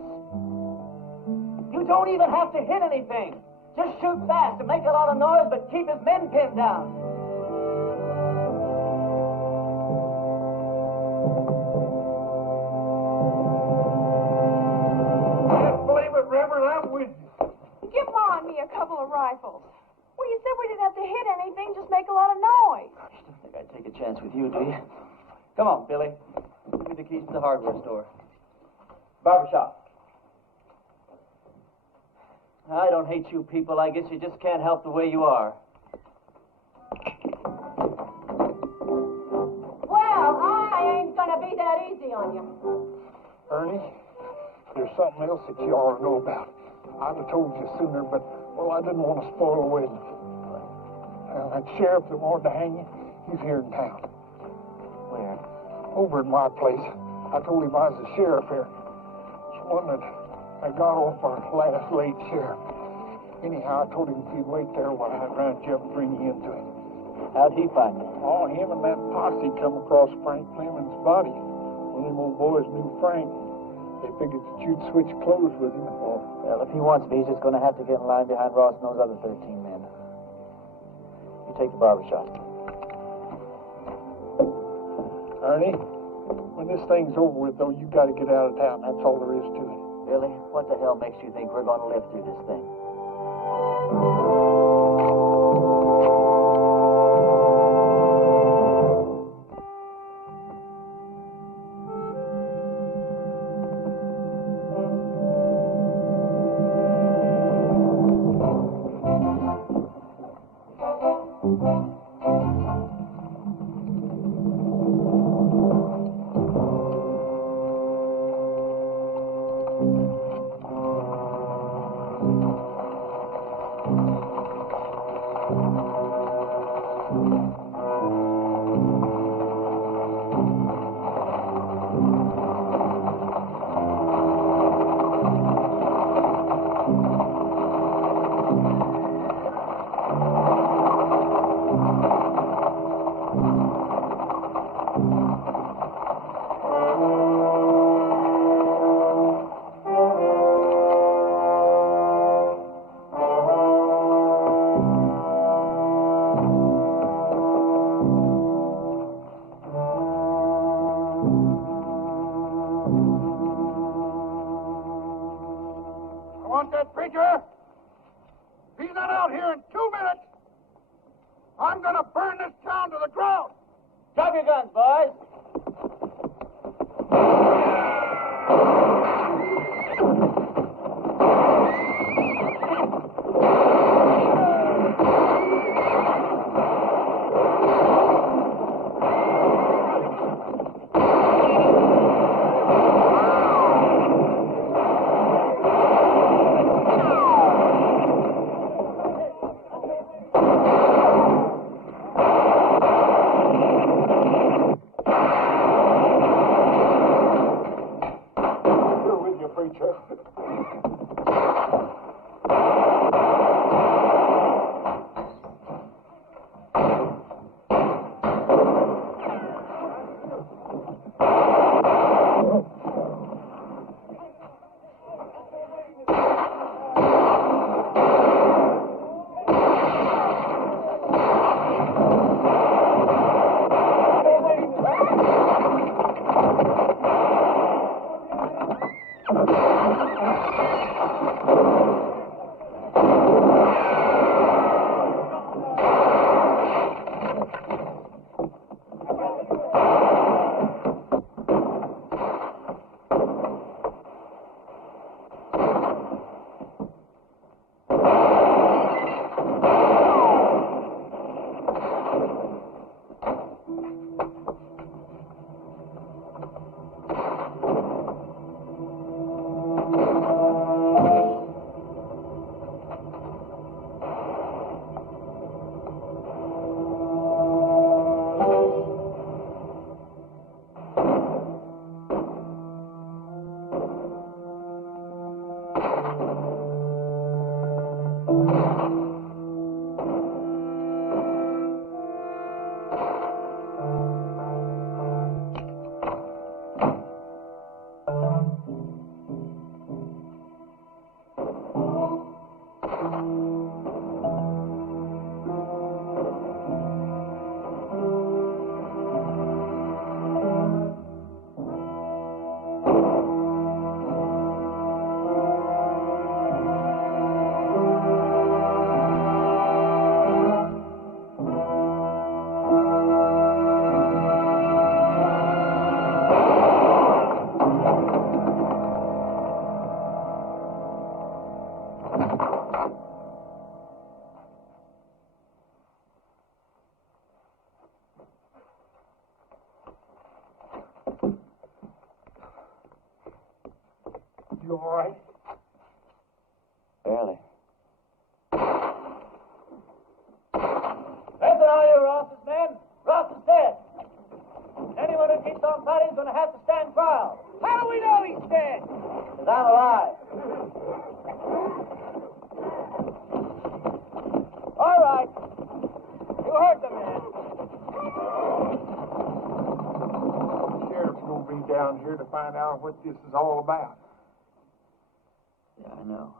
You don't even have to hit anything. Just shoot fast and make a lot of noise, but keep his men pinned down. Can't believe it, Reverend. I'm with you. Give Ma and me a couple of rifles. Well, you said we didn't have to hit anything, just make a lot of noise. You don't think I'd take a chance with you, do you? Come on, Billy. Give me the keys to the hardware store. Barbershop. I don't hate you people. I guess you just can't help the way you are. Well, I ain't gonna be that easy on you. Ernie, there's something else that you ought to know about. I'd have told you sooner, but, well, I didn't want to spoil the wedding. That sheriff that wanted to hang you, he's here in town. Where? Over at my place. I told him I was the sheriff here. It's one that I got off our last late sheriff. Anyhow, I told him if he'd wait there while I'd round you up and bring you into him. How'd he find me? Oh, him and that posse come across Frank Clemens' body. When them old boys knew Frank, they figured that you'd switch clothes with him. Well, if he wants me, he's just going to have to get in line behind Ross and those other 13 men. You take the barbershop. Ernie, when this thing's over with, though, you got to get out of town. That's all there is to it. Billy, what the hell makes you think we're going to live through this thing? Preacher, if he's not out here in 2 minutes, I'm going to burn this town to the ground. Drop your guns, boys. You all right? Barely. Listen, all you Ross's men. Ross is dead. Anyone who keeps on fighting is going to have to stand trial. How do we know he's dead? Because I'm alive. All right. You heard the man. The sheriff's going to be down here to find out what this is all about. Yeah, I know.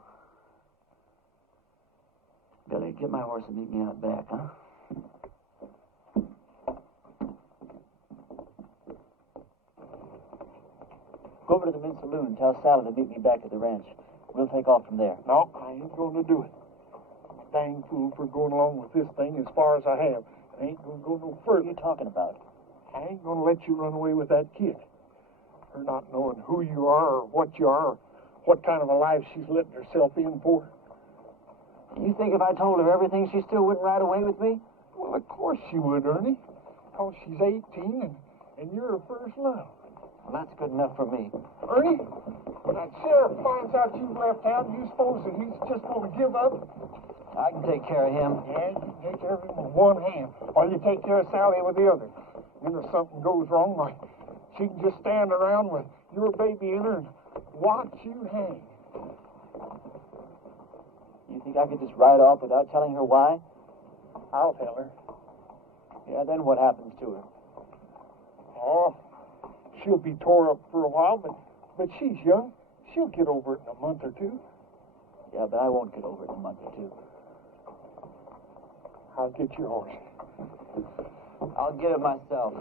Billy, get my horse and meet me out back, huh? Go over to the men's saloon and tell Sally to meet me back at the ranch. We'll take off from there. No, I ain't going to do it. I'm a dang fool for going along with this thing as far as I have. I ain't going to go no further. What are you talking about? I ain't going to let you run away with that kid. Her not knowing who you are or what you are or what kind of a life she's letting herself in for. You think if I told her everything, she still wouldn't ride away with me? Well, of course she would, Ernie. Because she's 18 and you're her first love. Well, that's good enough for me. Ernie, when that sheriff finds out you've left town, do you suppose that he's just going to give up? I can take care of him. Yeah, you can take care of him with one hand while you take care of Sally with the other. And if something goes wrong, like she can just stand around with your baby in her and watch you hang. You think I could just ride off without telling her why? I'll tell her. Yeah, then what happens to her? Oh, she'll be tore up for a while, but she's young. She'll get over it in a month or two. Yeah, but I won't get over it in a month or two. I'll get your horse. I'll get it myself.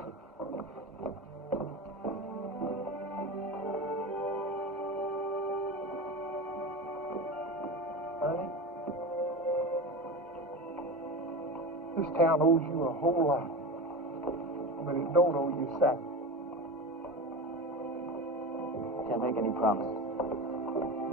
This town owes you a whole lot, but it don't owe you salary. Can't make any promises.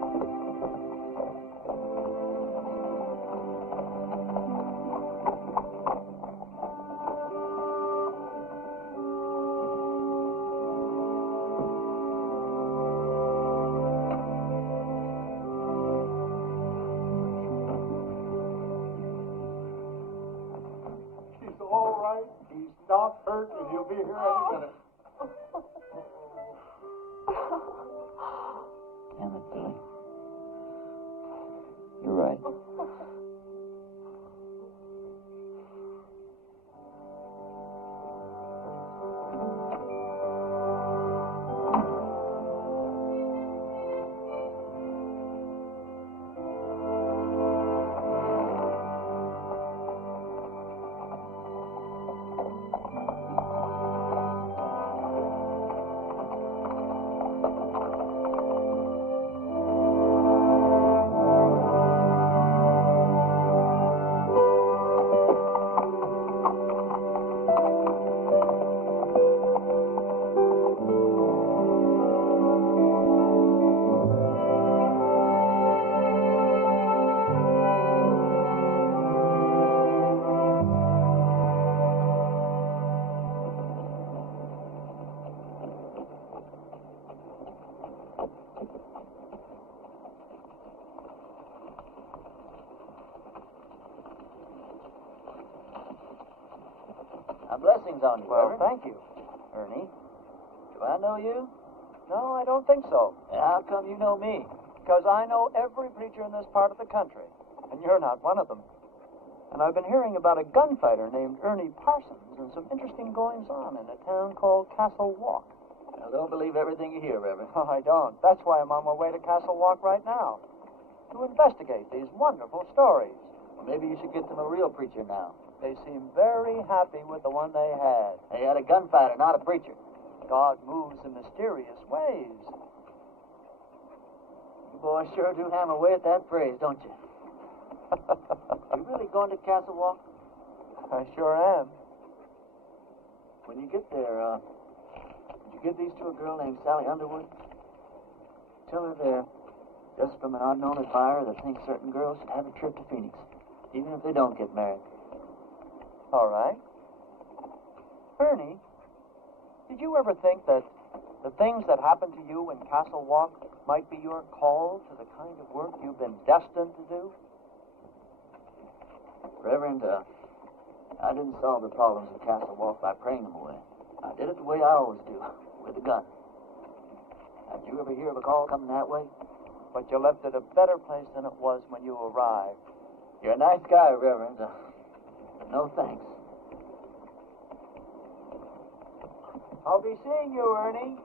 He's all right. He's not hurt, and he'll be here any minute. Damn it, Billy. You're right. Blessings on you, Well, Reverend. thank you. Ernie, do I know you? No, I don't think so. And how come you know me? Because I know every preacher in this part of the country, and you're not one of them. And I've been hearing about a gunfighter named Ernie Parsons and some interesting goings-on in a town called Castle Walk. Now, don't believe everything you hear, Reverend. Oh, I don't. That's why I'm on my way to Castle Walk right now, to investigate these wonderful stories. Well, maybe you should get them a real preacher now. They seem very happy with the one they had. They had a gunfighter, not a preacher. God moves in mysterious ways. You boys sure do hammer away at that phrase, don't you? You really going to Castle Walk? I sure am. When you get there, would you give these to a girl named Sally Underwood? Tell her they're just from an unknown admirer that thinks certain girls should have a trip to Phoenix, even if they don't get married. All right. Ernie, did you ever think that the things that happened to you in Castle Walk might be your call to the kind of work you've been destined to do? Reverend, I didn't solve the problems of Castle Walk by praying them away. I did it the way I always do, with a gun. Did you ever hear of a call coming that way? But you left it a better place than it was when you arrived. You're a nice guy, Reverend. No thanks. I'll be seeing you, Ernie.